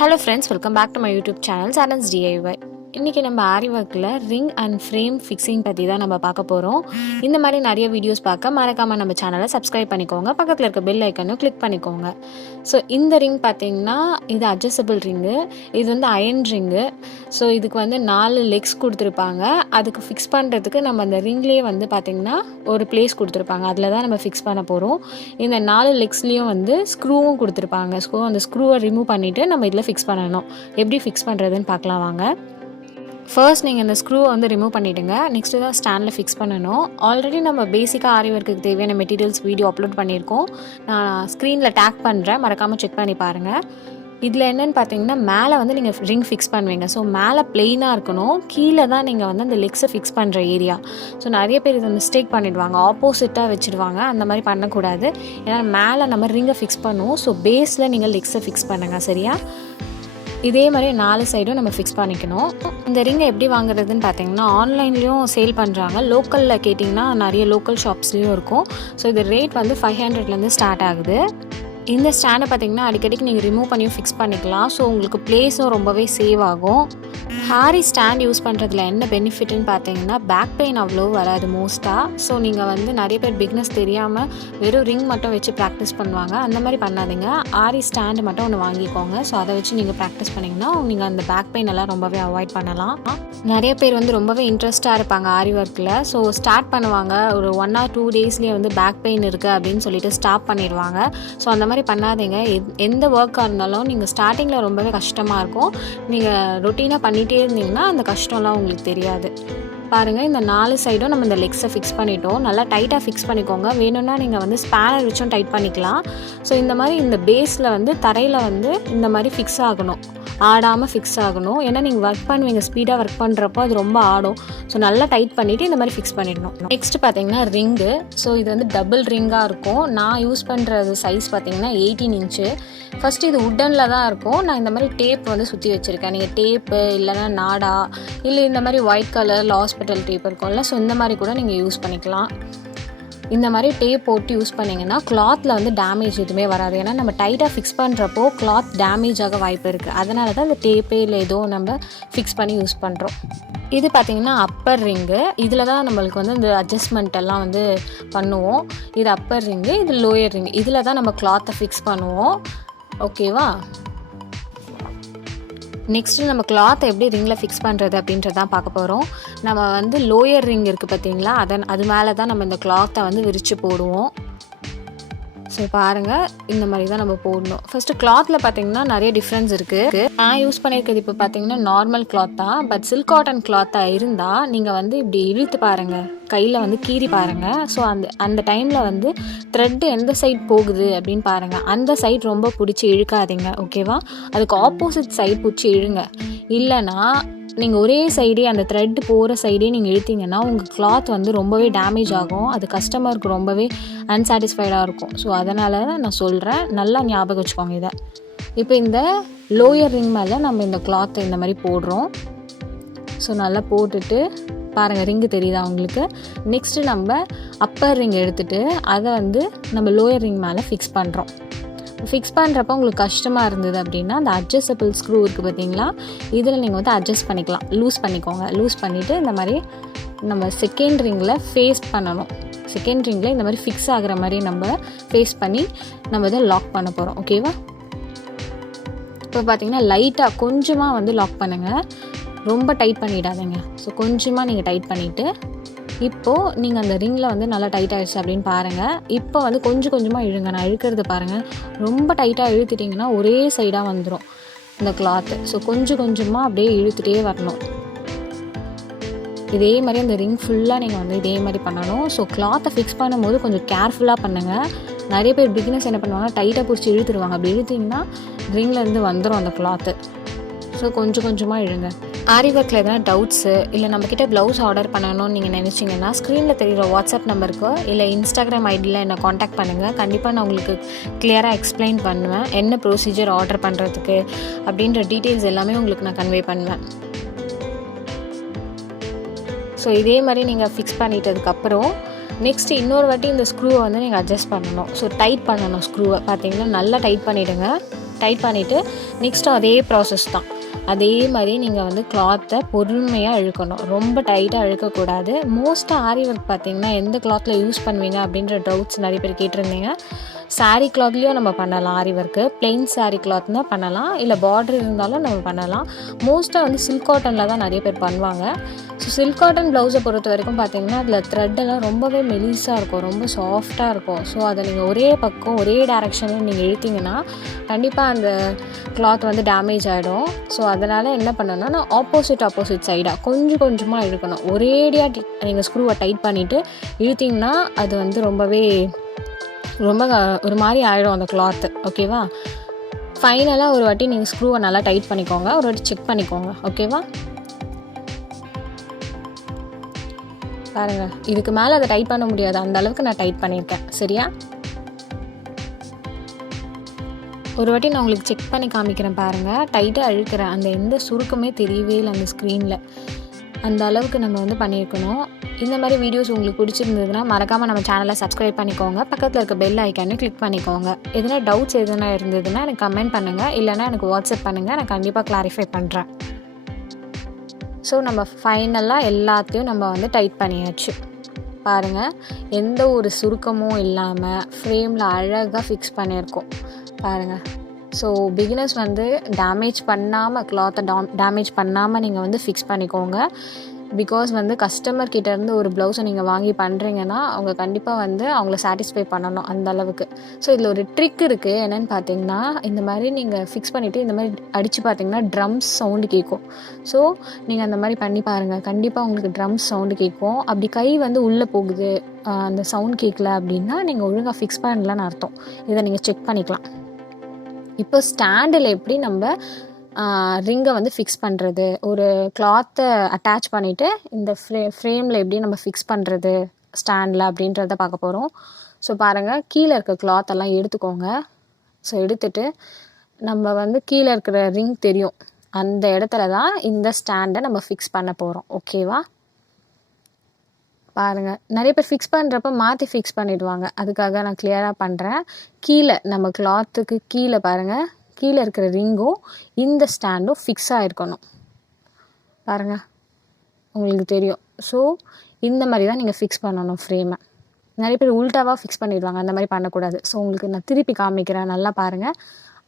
Hello friends, welcome back to my YouTube channel Saran's DIY. இன்றைக்கி நம்ம ஆரி ஒர்க்கில் ring and frame fixing பற்றி தான் நம்ம பார்க்க போகிறோம். இந்த மாதிரி நிறைய வீடியோஸ் பார்க்க மறக்காமல் நம்ம சேனலை சப்ஸ்கிரைப் பண்ணிக்கோங்க. பக்கத்தில் இருக்க பெல் ஐக்கனும் கிளிக் பண்ணிக்கோங்க. ஸோ இந்த ரிங் பார்த்திங்கன்னா இது அட்ஜஸ்டபிள் ரிங்கு, இது வந்து அயன் ரிங்கு. ஸோ இதுக்கு வந்து 4 லெக்ஸ் கொடுத்துருப்பாங்க. அதுக்கு ஃபிக்ஸ் பண்ணுறதுக்கு நம்ம அந்த ரிங்லேயே வந்து பார்த்திங்கன்னா ஒரு பிளேஸ் கொடுத்துருப்பாங்க, அதில் தான் நம்ம ஃபிக்ஸ் பண்ண போகிறோம். இந்த 4 லெக்ஸ்லேயும் வந்து ஸ்க்ரூவும் கொடுத்துருப்பாங்க. அந்த ஸ்க்ரூவை ரிமூவ் பண்ணிவிட்டு நம்ம இதில் ஃபிக்ஸ் பண்ணணும். எப்படி ஃபிக்ஸ் பண்ணுறதுன்னு பார்க்கலாம் வாங்க. ஃபர்ஸ்ட் நீங்கள் இந்த ஸ்க்ரூவை வந்து ரிமூவ் பண்ணிவிடுங்க. நெக்ஸ்ட்டு தான் ஸ்டாண்டில் ஃபிக்ஸ் பண்ணணும். ஆல்ரெடி நம்ம பேசிக்காக ஆரி ஒர்க்குக்கு தேவையான மெட்டீரியல்ஸ் வீடியோ அப்லோட் பண்ணியிருக்கோம். நான் ஸ்க்ரீனில் டேக் பண்ணுறேன், மறக்காமல் செக் பண்ணி பாருங்கள். இதில் என்னென்னு பார்த்தீங்கன்னா மேலே வந்து நீங்கள் ரிங் ஃபிக்ஸ் பண்ணுவீங்க. ஸோ மேலே ப்ளெயினாக இருக்கணும், கீழே தான் நீங்கள் வந்து அந்த லெக்ஸை ஃபிக்ஸ் பண்ணுற ஏரியா. ஸோ நிறைய பேர் இதை மிஸ்டேக் பண்ணிவிடுவாங்க, ஆப்போசிட்டாக வச்சுடுவாங்க. அந்த மாதிரி பண்ணக்கூடாது. ஏன்னா மேலே நம்ம ரிங்கை ஃபிக்ஸ் பண்ணுவோம். ஸோ பேஸில் நீங்கள் லெக்ஸை ஃபிக்ஸ் பண்ணுங்கள், சரியா? இதே மாதிரி 4 சைடும் நம்ம ஃபிக்ஸ் பண்ணிக்கணும். இந்த ரிங்கை எப்படி வாங்குறதுன்னு பார்த்தீங்கன்னா ஆன்லைன்லேயும் சேல் பண்ணுறாங்க. லோக்கலில் கேட்டிங்கன்னா நிறைய லோக்கல் ஷாப்ஸ்லேயும் இருக்கும். ஸோ இது ரேட் வந்து 500லேருந்து ஸ்டார்ட் ஆகுது. இந்த ஸ்டாண்டை பார்த்திங்கன்னா அடிக்கடிக்கு நீங்கள் ரிமூவ் பண்ணியும் ஃபிக்ஸ் பண்ணிக்கலாம். ஸோ உங்களுக்கு ப்ளேஸும் ரொம்பவே சேவ் ஆகும். ஆரி ஸ்டாண்ட் யூஸ் பண்ணுறதுல என்ன பெனிஃபிட்னு பார்த்தீங்கன்னா பேக் பெயின் அவ்வளோ வராது மோஸ்ட்டாக. ஸோ நீங்கள் வந்து நிறைய பேர் பிக்னஸ் தெரியாமல் வெறும் ரிங் மட்டும் வச்சு ப்ராக்டிஸ் பண்ணுவாங்க. அந்த மாதிரி பண்ணாதீங்க. ஆரி ஸ்டாண்டு மட்டும் ஒன்று வாங்கிக்கோங்க. ஸோ அதை வச்சு நீங்கள் ப்ராக்டிஸ் பண்ணிங்கன்னா நீங்கள் அந்த பேக் பெயின் எல்லாம் ரொம்பவே அவாய்ட் பண்ணலாம். நிறைய பேர் வந்து ரொம்பவே இன்ட்ரெஸ்ட்டாக இருப்பாங்க ஆரி ஒர்க்கில். ஸோ ஸ்டார்ட் பண்ணுவாங்க, ஒரு 1 or 2 டேஸ்லேயே வந்து பேக் பெயின் இருக்குது அப்படின்னு சொல்லிட்டு ஸ்டாப் பண்ணிடுவாங்க. ஸோ அந்த மாதிரி பண்ணாதீங்க. எந்த ஒர்க்காக இருந்தாலும் நீங்கள் ஸ்டார்டிங்கில் ரொம்பவே கஷ்டமாக இருக்கும். நீங்கள் ரொட்டீனாக பண்ணிகிட்டே இருந்தீங்கன்னா அந்த கஷ்டம்லாம் உங்களுக்கு தெரியாது. பாருங்கள், இந்த 4 சைடும் நம்ம இந்த லெக்ஸை ஃபிக்ஸ் பண்ணிட்டோம். நல்லா டைட்டாக ஃபிக்ஸ் பண்ணிக்கோங்க. வேணும்னா நீங்கள் வந்து ஸ்பேனர் வச்சும் டைட் பண்ணிக்கலாம். ஸோ இந்த மாதிரி இந்த பேஸில் வந்து தரையில் வந்து இந்த மாதிரி ஃபிக்ஸ் ஆகணும், ஆடாமல் ஃபிக்ஸ் ஆகணும். ஏன்னா நீங்கள் ஒர்க் பண்ணுவீங்க, ஸ்பீடாக ஒர்க் பண்ணுறப்போ அது ரொம்ப ஆடும். ஸோ நல்லா டைட் பண்ணிவிட்டு இந்த மாதிரி ஃபிக்ஸ் பண்ணிடணும். நெக்ஸ்ட் பார்த்தீங்கன்னா ரிங்கு. ஸோ இது வந்து டபுள் ரிங்காக இருக்கும். நான் யூஸ் பண்ணுறது சைஸ் பார்த்தீங்கன்னா 18 இன்ச்சு. ஃபஸ்ட்டு இது உட்டனில் தான் இருக்கும். நான் இந்த மாதிரி டேப் வந்து சுற்றி வச்சுருக்கேன். நீங்கள் டேப்பு இல்லைனா நாடா இல்லை இந்த மாதிரி ஒயிட் கலர் ஹாஸ்பிட்டல் டேப் இருக்கும்ல, ஸோ இந்த மாதிரி கூட நீங்கள் யூஸ் பண்ணிக்கலாம். இந்த மாதிரி டேப் போட்டு யூஸ் பண்ணிங்கன்னா கிளாத்தில் வந்து டேமேஜ் எதுவுமே வராது. ஏன்னா நம்ம டைட்டாக ஃபிக்ஸ் பண்ணுறப்போ கிளாத் டேமேஜ் ஆக வாய்ப்பு இருக்குது. அதனால தான் இந்த டேப்பே இல்லை ஏதோ நம்ம ஃபிக்ஸ் பண்ணி யூஸ் பண்ணுறோம். இது பார்த்திங்கன்னா அப்பர் ரிங்கு. இதில் தான் நம்மளுக்கு வந்து இந்த அட்ஜஸ்ட்மெண்ட் எல்லாம் வந்து பண்ணுவோம். இது அப்பர் ரிங்கு, இது லோயர் ரிங்கு. இதில் தான் நம்ம கிளாத்தை ஃபிக்ஸ் பண்ணுவோம். ஓகேவா? நெக்ஸ்ட்டு நம்ம கிளாத்தை எப்படி ரிங்கில் ஃபிக்ஸ் பண்ணுறது அப்படின்றதான் பார்க்க போகிறோம். நம்ம வந்து லோயர் ரிங் இருக்குது பார்த்தீங்களா, அது மேலே தான் நம்ம இந்த கிளாத்தை வந்து விரித்து போடுவோம். ஸோ பாருங்கள், இந்த மாதிரி தான் நம்ம போடணும். ஃபஸ்ட்டு கிளாத்தில் பார்த்தீங்கன்னா நிறைய டிஃப்ரென்ஸ் இருக்குது. நான் யூஸ் பண்ணியிருக்கிறது இப்போ பார்த்தீங்கன்னா நார்மல் கிளாத் தான். பட் சில்க் காட்டன் கிளாத்தாக இருந்தால் நீங்கள் வந்து இப்படி இழுத்து பாருங்கள், கையில் வந்து கீறி பாருங்கள். ஸோ அந்த டைமில் வந்து த்ரெட்டு எந்த சைட் போகுது அப்படின்னு பாருங்கள். அந்த சைட் ரொம்ப பிடிச்சி இழுக்காதீங்க, ஓகேவா? அதுக்கு ஆப்போசிட் சைட் பிடிச்சி இழுங்க. இல்லைனா நீங்கள் ஒரே சைடே அந்த த்ரெட் போகிற சைடே நீங்கள் இழுத்தீங்கன்னா உங்கள் கிளாத் வந்து ரொம்பவே டேமேஜ் ஆகும். அது கஸ்டமருக்கு ரொம்பவே அன்சாட்டிஸ்ஃபைடாக இருக்கும். ஸோ அதனால தான் நான் சொல்கிறேன், நல்லா ஞாபகம் வச்சுக்கோங்க இதை. இப்போ இந்த லோயர் ரிங் மேலே நம்ம இந்த கிளாத்தை இந்த மாதிரி போடுறோம். ஸோ நல்லா போட்டுட்டு பாருங்கள், ரிங்கு தெரியுதா உங்களுக்கு? நெக்ஸ்ட்டு நம்ம அப்பர் ரிங் எடுத்துகிட்டு அதை வந்து நம்ம லோயர் ரிங் மேலே ஃபிக்ஸ் பண்ணுறோம். ஃபிக்ஸ் பண்ணுறப்போ உங்களுக்கு கஷ்டமாக இருந்தது அப்படின்னா அந்த அட்ஜஸ்டபிள் ஸ்க்ரூ இருக்குது பார்த்தீங்களா, இதில் நீங்கள் வந்து அட்ஜஸ்ட் பண்ணிக்கலாம். லூஸ் பண்ணிக்கோங்க. லூஸ் பண்ணிவிட்டு இந்த மாதிரி நம்ம செகண்ட் ரிங்கில் ஃபேஸ் பண்ணணும். செகண்ட் ரிங்கில் இந்த மாதிரி ஃபிக்ஸ் ஆகிற மாதிரி நம்ம ஃபேஸ் பண்ணி நம்ம இதை லாக் பண்ண போகிறோம், ஓகேவா? இப்போ பார்த்தீங்கன்னா லைட்டாக கொஞ்சமாக வந்து லாக் பண்ணுங்கள், ரொம்ப டைட் பண்ணிடாதீங்க. ஸோ கொஞ்சமாக நீங்கள் டைட் பண்ணிவிட்டு இப்போது நீங்கள் அந்த ரிங்கில் வந்து நல்லா டைட் ஆகிடுச்சு அப்படின்னு பாருங்கள். இப்போ வந்து கொஞ்சம் கொஞ்சமாக இழுங்க. நான் இழுக்கிறது பாருங்கள், ரொம்ப டைட்டாக இழுத்துட்டிங்கன்னா ஒரே சைடாக வந்துடும் இந்த கிளாத்து. ஸோ கொஞ்சம் கொஞ்சமாக அப்படியே இழுத்துகிட்டே வரணும். இதே மாதிரி அந்த ரிங் ஃபுல்லாக நீங்கள் வந்து இதே மாதிரி பண்ணணும். ஸோ கிளாத்தை ஃபிக்ஸ் பண்ணும்போது கொஞ்சம் கேர்ஃபுல்லாக பண்ணுங்கள். நிறைய பேர் பிகினர்ஸ் என்ன பண்ணுவாங்க, டைட்டாக பிடிச்சி இழுத்துருவாங்க. அப்படி இழுத்திங்கன்னா ரிங்லேருந்து வந்துடும் அந்த கிளாத்து. ஸோ கொஞ்சம் கொஞ்சமாக இழுங்க. ஆரி ஒர்க்கில் எதனா டவுட்ஸு இல்லை நம்மக்கிட்ட ப்ளவுஸ் ஆர்டர் பண்ணணும்னு நீங்கள் நினச்சிங்கன்னா ஸ்க்ரீனில் தெரிகிற வாட்ஸ்அப் நம்பருக்கு இல்லை இன்ஸ்டாகிராம் ஐடியில் என்னை காண்டாக்ட் பண்ணுங்கள். கண்டிப்பாக நான் உங்களுக்கு கிளியராக எக்ஸ்பிளைன் பண்ணுவேன், என்ன ப்ரொசீஜர் ஆர்டர் பண்ணுறதுக்கு அப்படின்ற டீட்டெயில்ஸ் எல்லாமே உங்களுக்கு நான் கன்வே பண்ணுவேன். ஸோ இதே மாதிரி நீங்கள் ஃபிக்ஸ் பண்ணிட்டதுக்கப்புறம் நெக்ஸ்ட்டு இன்னொரு வாட்டி இந்த ஸ்க்ரூவை வந்து நீங்கள் அட்ஜஸ்ட் பண்ணணும். ஸோ டைட் பண்ணணும். ஸ்க்ரூவை பார்த்தீங்கன்னா நல்லா டைட் பண்ணிவிடுங்க. டைட் பண்ணிவிட்டு நெக்ஸ்ட்டு அதே ப்ராசஸ் தான். அதே மாதிரி நீங்கள் வந்து கிளாத்தை பொறுமையாக இழுக்கணும். ரொம்ப டைட்டாக இழுக்கக்கூடாது. மோஸ்ட்டாக ஆரி ஒர்க் பார்த்திங்கன்னா எந்த கிளாத்தில் யூஸ் பண்ணுவீங்க அப்படின்ற டவுட்ஸ் நிறைய பேர் கேட்டிருந்தீங்க. சாரீ கிளாத்லேயும் நம்ம பண்ணலாம் ஆரி ஒர்க்கு. பிளெயின் சாரீ கிளாத்னா பண்ணலாம், இல்லை பார்டர் இருந்தாலும் நம்ம பண்ணலாம். மோஸ்ட்டாக வந்து சில்க் காட்டனில் தான் நிறைய பேர் பண்ணுவாங்க. ஸோ சில்க் காட்டன் ப்ளவுஸை பொறுத்த வரைக்கும் பார்த்திங்கன்னா அதில் த்ரெட்டெல்லாம் ரொம்பவே மெலிசாக இருக்கும், ரொம்ப சாஃப்டாக இருக்கும். ஸோ அதை நீங்கள் ஒரே பக்கம் ஒரே டேரெக்ஷனில் நீங்கள் இழுத்திங்கன்னா கண்டிப்பாக அந்த கிளாத் வந்து டேமேஜ் ஆகிடும். ஸோ அதனால் என்ன பண்ணணும்னா ஆப்போசிட் சைடாக கொஞ்சம் கொஞ்சமாக இழுக்கணும். ஒரேடியாக நீங்கள் ஸ்க்ரூவை டைட் பண்ணிவிட்டு இழுத்திங்கன்னா அது வந்து ரொம்ப ஒரு மாதிரி ஆகிடும் அந்த கிளாத்து. ஓகேவா? ஃபைனலாக ஒரு வாட்டி நீங்கள் ஸ்க்ரூவை நல்லா டைட் பண்ணிக்கோங்க, ஒரு வாட்டி செக் பண்ணிக்கோங்க. ஓகேவா? பாருங்கள், இதுக்கு மேலே அதை டைட் பண்ண முடியாது, அந்த அளவுக்கு நான் டைட் பண்ணியிருக்கேன். சரியா? ஒரு வாட்டி நான் உங்களுக்கு செக் பண்ணி காமிக்கிறேன் பாருங்கள். டைட்டாக அழுக்கிறேன், அந்த எந்த சுருக்கமே தெரியவே இல்லை அந்த ஸ்க்ரீனில். அந்த அளவுக்கு நம்ம வந்து பண்ணியிருக்கணும். இந்த மாதிரி வீடியோஸ் உங்களுக்கு பிடிச்சிருந்ததுன்னா மறக்காமல் நம்ம சேனலை சப்ஸ்கிரைப் பண்ணிக்கோங்க. பக்கத்தில் இருக்க பெல் ஐக்கானே கிளிக் பண்ணிக்கோங்க. எதனா டவுட்ஸ் எதனா இருந்ததுன்னா எனக்கு கமெண்ட் பண்ணுங்கள், இல்லைனா எனக்கு வாட்ஸ்அப் பண்ணுங்கள், நான் கண்டிப்பாக கிளாரிஃபை பண்ணுறேன். ஸோ நம்ம ஃபைனலாக எல்லாத்தையும் நம்ம வந்து டைட் பண்ணியாச்சு. பாருங்கள், எந்த ஒரு சுருக்கமும் இல்லாமல் ஃப்ரேமில் அழகாக ஃபிக்ஸ் பண்ணியிருக்கோம் பாருங்கள். ஸோ பிகினர்ஸ் வந்து டேமேஜ் பண்ணாமல் கிளாத்தை டேமேஜ் பண்ணாமல் நீங்கள் வந்து ஃபிக்ஸ் பண்ணிக்கோங்க. பிகாஸ் வந்து கஸ்டமர் கிட்டேருந்து ஒரு ப்ளவுஸை நீங்கள் வாங்கி பண்ணுறீங்கன்னா அவங்க கண்டிப்பாக வந்து அவங்கள சாட்டிஸ்ஃபை பண்ணணும் அந்த அளவுக்கு. ஸோ இதில் ஒரு ட்ரிக் இருக்குது. என்னென்னு பார்த்தீங்கன்னா, இந்த மாதிரி நீங்கள் ஃபிக்ஸ் பண்ணிவிட்டு இந்த மாதிரி அடித்து பார்த்தீங்கன்னா ட்ரம்ஸ் சவுண்டு கேட்கும். ஸோ நீங்கள் அந்த மாதிரி பண்ணி பாருங்கள், கண்டிப்பாக உங்களுக்கு ட்ரம்ஸ் சவுண்டு கேட்கும். அப்படி கை வந்து உள்ளே போகுது, அந்த சவுண்ட் கேட்கல அப்படின்னா நீங்கள் ஒழுங்காக ஃபிக்ஸ் பண்ணலன்னு அர்த்தம். இதை நீங்கள் செக் பண்ணிக்கலாம். இப்போ ஸ்டாண்டில் எப்படி நம்ம ரிங்கை வந்து ஃபிக்ஸ் பண்ணுறது, ஒரு கிளாத்தை அட்டாச் பண்ணிவிட்டு இந்த ஃப்ரேமில் எப்படி நம்ம ஃபிக்ஸ் பண்ணுறது ஸ்டாண்டில் அப்படின்றத பார்க்க போகிறோம். ஸோ பாருங்கள், கீழே இருக்க கிளாத்தெல்லாம் எடுத்துக்கோங்க. ஸோ எடுத்துகிட்டு நம்ம வந்து கீழே இருக்கிற ரிங் தெரியும், அந்த இடத்துல தான் இந்த ஸ்டாண்டை நம்ம ஃபிக்ஸ் பண்ண போகிறோம். ஓகேவா? பாருங்கள், நிறைய பேர் ஃபிக்ஸ் பண்ணுறப்ப மாற்றி ஃபிக்ஸ் பண்ணிவிடுவாங்க. அதுக்காக நான் கிளியராக பண்ணுறேன். கீழே நம்ம கிளாத்துக்கு கீழே பாருங்கள், கீழே இருக்கிற ரிங்கும் இந்த ஸ்டாண்டும் ஃபிக்ஸ் ஆகிருக்கணும். பாருங்கள், உங்களுக்கு தெரியும். ஸோ இந்த மாதிரி தான் நீங்கள் ஃபிக்ஸ் பண்ணணும் ஃப்ரேமை. நிறைய பேர் உல்ட்டாவாக ஃபிக்ஸ் பண்ணிடுவாங்க, அந்த மாதிரி பண்ணக்கூடாது. ஸோ உங்களுக்கு நான் திருப்பி காமிக்கிறேன், நல்லா பாருங்கள்.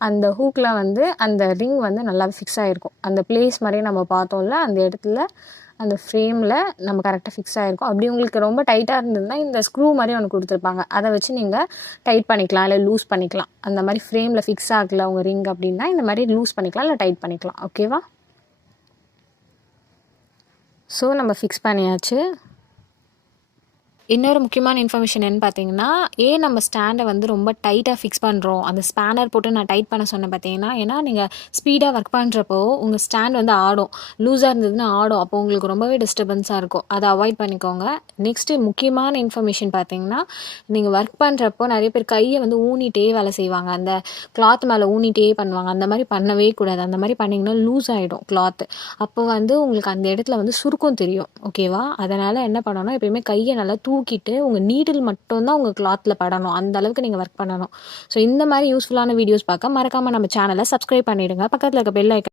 அந்த ஹூக்கில் வந்து அந்த ரிங் வந்து நல்லா ஃபிக்ஸ் ஆகிருக்கும். அந்த பிளேஸ் மாதிரியே நம்ம பார்த்தோம்ல, அந்த இடத்துல அந்த ஃப்ரேமில் நம்ம கரெக்டாக ஃபிக்ஸ் ஆகிருக்கும். அப்படி உங்களுக்கு ரொம்ப டைட்டாக இருந்ததுன்னா இந்த ஸ்க்ரூ மாதிரி ஒன்று கொடுத்துருப்பாங்க, அதை வச்சு நீங்கள் டைட் பண்ணிக்கலாம், இல்லை லூஸ் பண்ணிக்கலாம். அந்த மாதிரி ஃப்ரேமில் ஃபிக்ஸ் ஆகலை உங்கள் ரிங் அப்படின்னா இந்த மாதிரி லூஸ் பண்ணிக்கலாம், இல்லை டைட் பண்ணிக்கலாம். ஓகேவா? ஸோ நம்ம ஃபிக்ஸ் பண்ணியாச்சு. இன்னொரு முக்கியமான இன்ஃபர்மேஷன் என்னன்னு பார்த்தீங்கன்னா, ஏன் நம்ம ஸ்டாண்டை வந்து ரொம்ப டைட்டாக ஃபிக்ஸ் பண்ணுறோம், அந்த ஸ்பேனர் போட்டு நான் டைட் பண்ண சொன்னேன் பார்த்தீங்கன்னா, ஏன்னா நீங்கள் ஸ்பீடாக ஒர்க் பண்ணுறப்போ உங்கள் ஸ்டாண்ட் வந்து ஆடும், லூஸாக இருந்ததுன்னா ஆடும். அப்போ உங்களுக்கு ரொம்பவே டிஸ்டர்பன்ஸாக இருக்கும், அதை அவாய்ட் பண்ணிக்கோங்க. நெக்ஸ்ட்டு முக்கியமான இன்ஃபர்மேஷன் பார்த்தீங்கன்னா, நீங்கள் ஒர்க் பண்ணுறப்போ நிறைய பேர் கையை வந்து ஊனிட்டே வேலை செய்வாங்க, அந்த கிளாத் மேலே ஊனிட்டே பண்ணுவாங்க. அந்த மாதிரி பண்ணவே கூடாது. அந்த மாதிரி பண்ணிங்கன்னா லூஸ் ஆகிடும் கிளாத்து. அப்போ வந்து உங்களுக்கு அந்த இடத்துல வந்து சுருக்கம் தெரியும். ஓகேவா? அதனால் என்ன பண்ணணும், எப்பயுமே கையை நல்லா தூக்கிட்டு உங்கள் நீடில் மட்டும்தான் உங்கள் கிளாத்தில் படணும், அந்த அளவுக்கு நீங்கள் ஒர்க் பண்ணணும். ஸோ இந்த மாதிரி யூஸ்ஃபுல்லான வீடியோஸ் பார்க்க மறக்காமல் நம்ம சேனலை சப்ஸ்கிரைப் பண்ணிவிடுங்க. பக்கத்தில் இருக்க பெல் ஐக்கான்